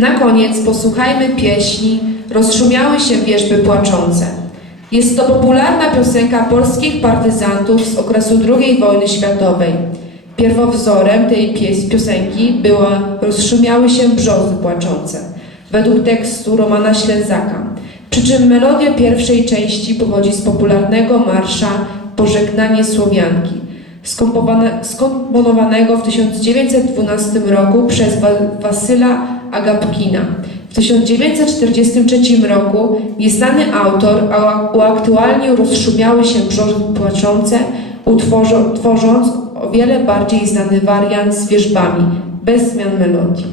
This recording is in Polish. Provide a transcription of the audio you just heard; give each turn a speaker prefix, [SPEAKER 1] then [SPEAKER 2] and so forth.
[SPEAKER 1] Na koniec posłuchajmy pieśni Rozszumiały się wierzby płaczące. Jest to popularna piosenka polskich partyzantów z okresu II wojny światowej. Pierwowzorem tej piosenki była Rozszumiały się brzozy płaczące, według tekstu Romana Śledzaka. Przy czym melodia pierwszej części pochodzi z popularnego marsza Pożegnanie Słowianki, skomponowanego w 1912 roku przez Wa- Wasyla Agapkina. W 1943 roku nieznany autor ua- uaktualnił rozszumiały się brzozy płaczące, utworzo- tworząc o wiele bardziej znany wariant z wierzbami, bez zmian melodii.